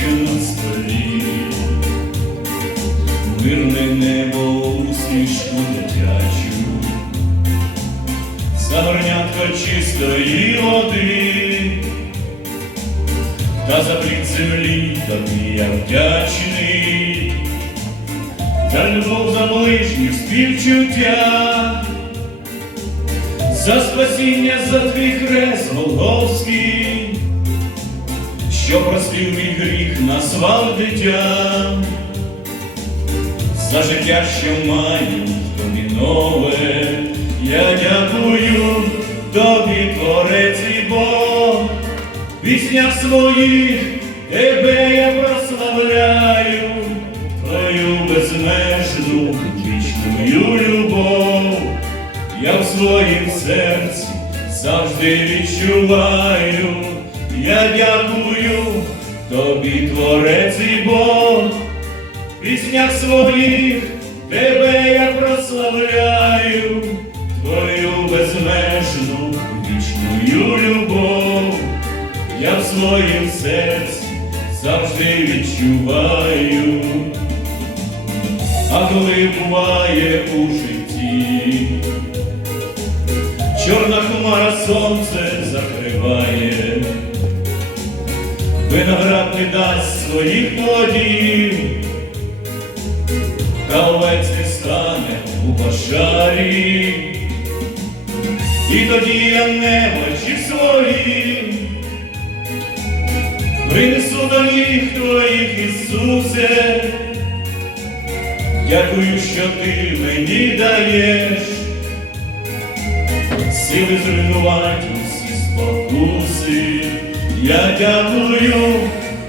що на столі, мирне небо усмішку дитячу, загорнятко чистої води, та за плід землі тобі я вдячний, за любов, за ближніх співчуття, за спасіння, за твій хрест Голговський, назвав дитям, за життя, що маю тобі нове, я дякую тобі, Творець і Бог, в піснях своїх тебе я прославляю, твою безмежну вічну любов, я в своїм серці завжди відчуваю, я дякую тобі, Творець і Бог, піснях своїх тебе я прославляю, твою безмежну вічну любов, я в своїм серці завжди відчуваю, а коли буває у житті, чорна хмара сонце закриває, виноград не дасть своїх плодів, та овець не стане у пожарі, і тоді я немочі свої принесу до ніг твоїх, Ісусе, дякую, що ти мені даєш. Сили зруйнувати усі спокуси. Я дякую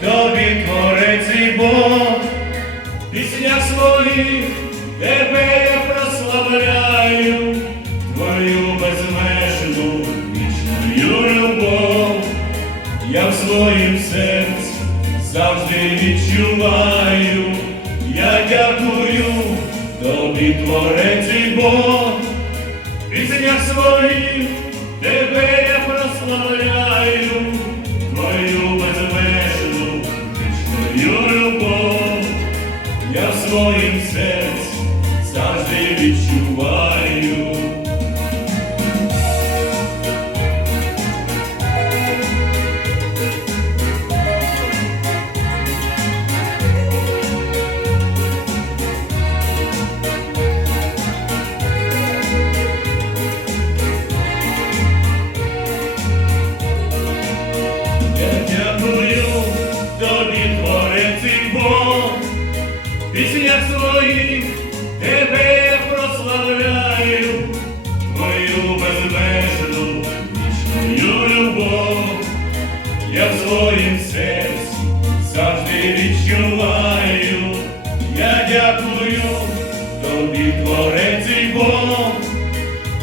тобі, Творець і Бог, в піснях своїх тебе я прославляю, твою безмежну вічну любов, я в своїм серці завжди відчуваю, я дякую тобі, Творець і Бог, в піснях своїх тебе я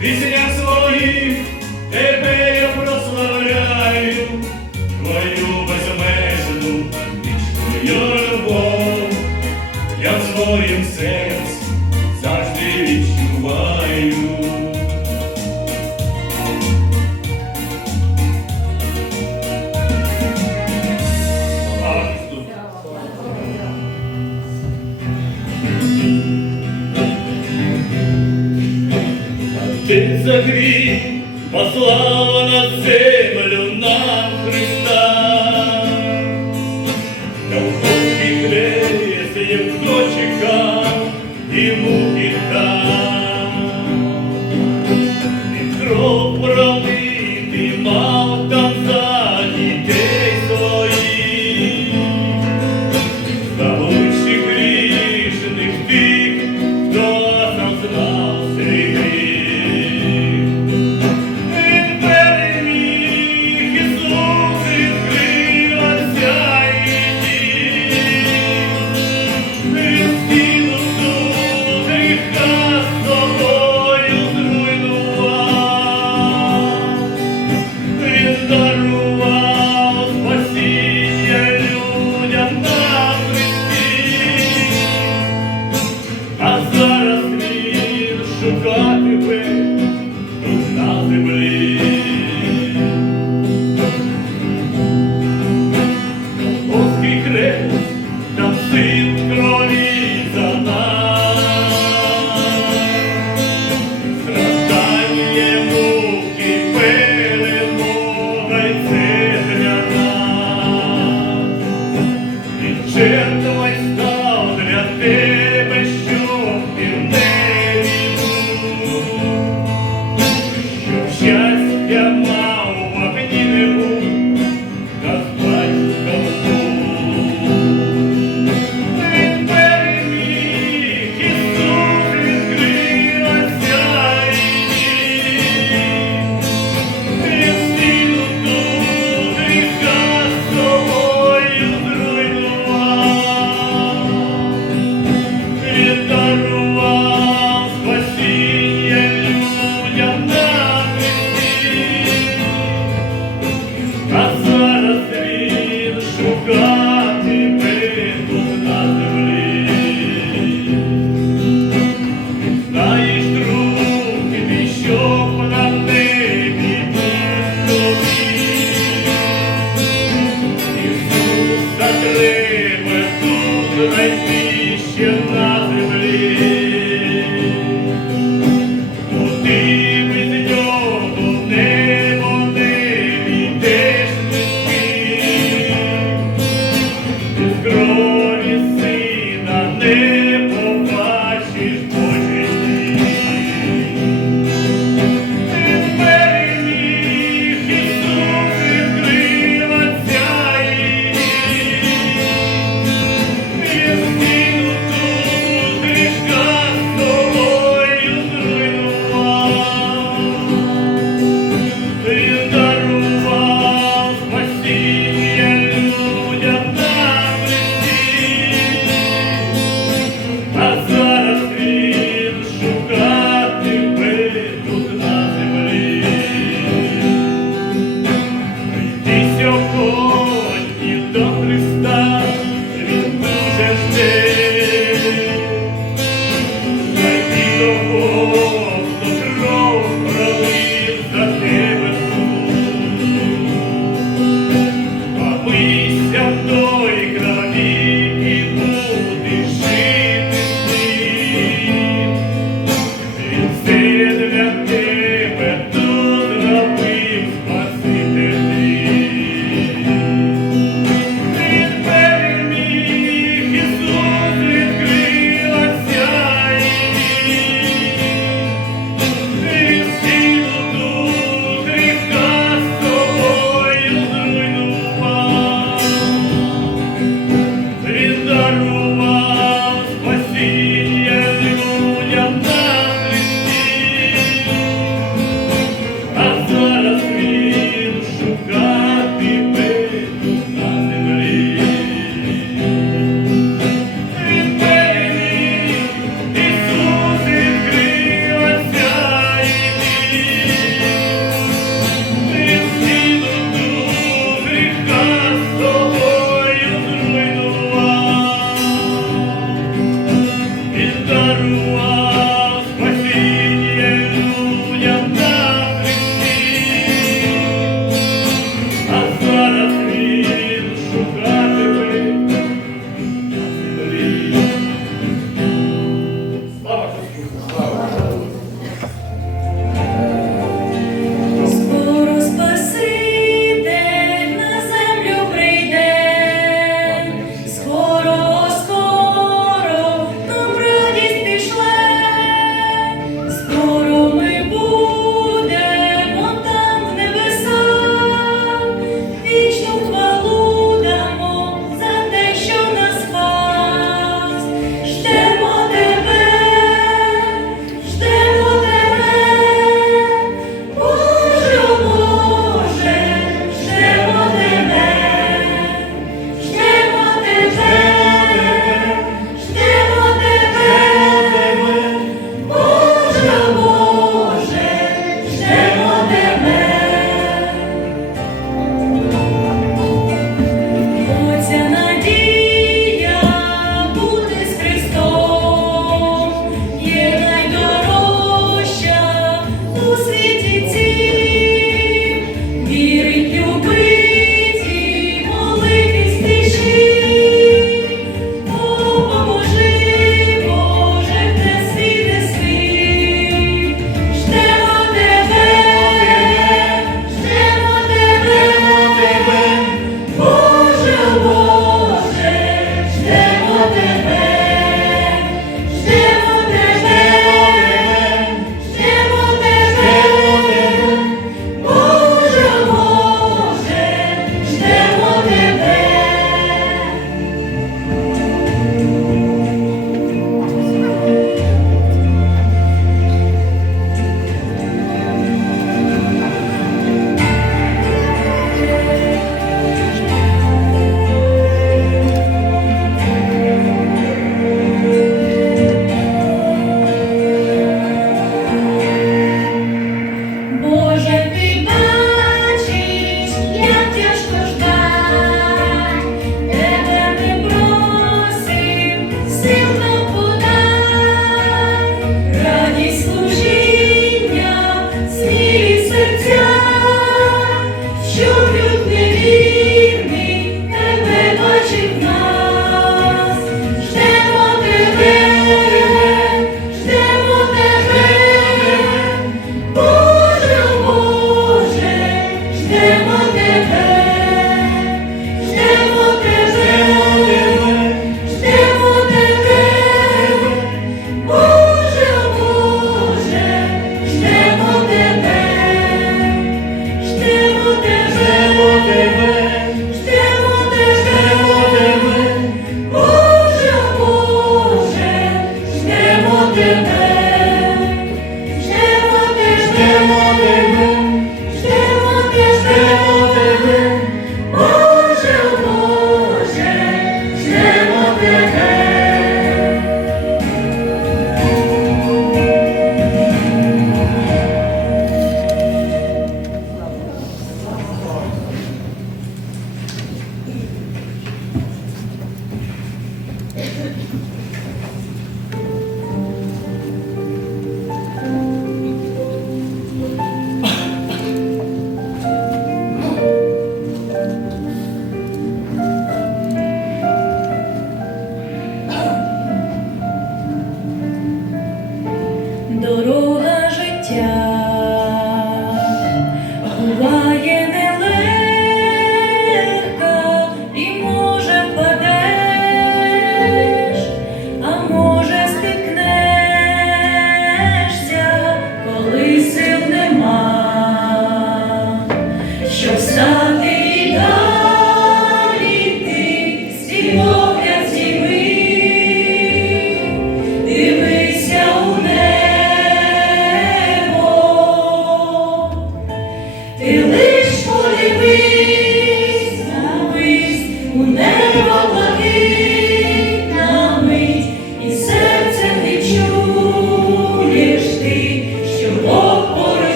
в гріх послав на землю нам Христа.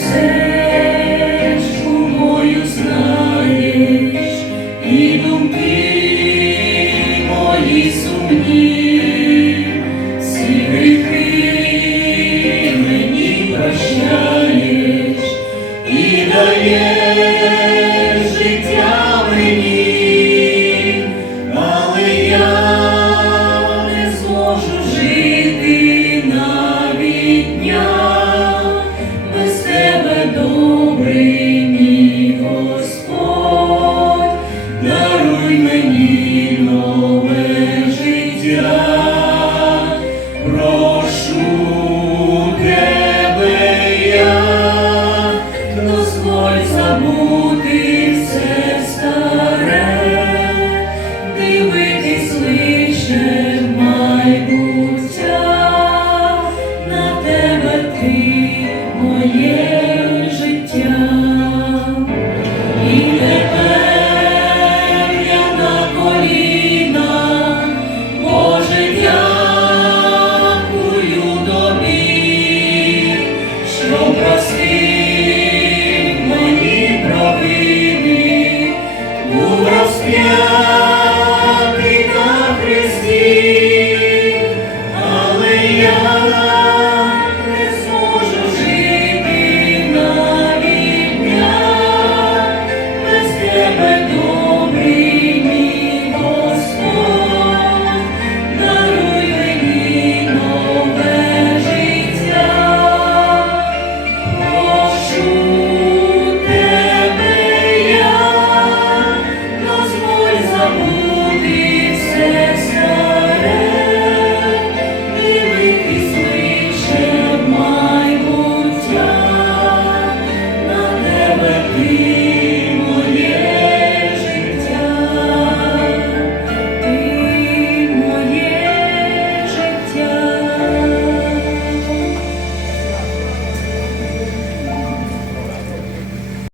say.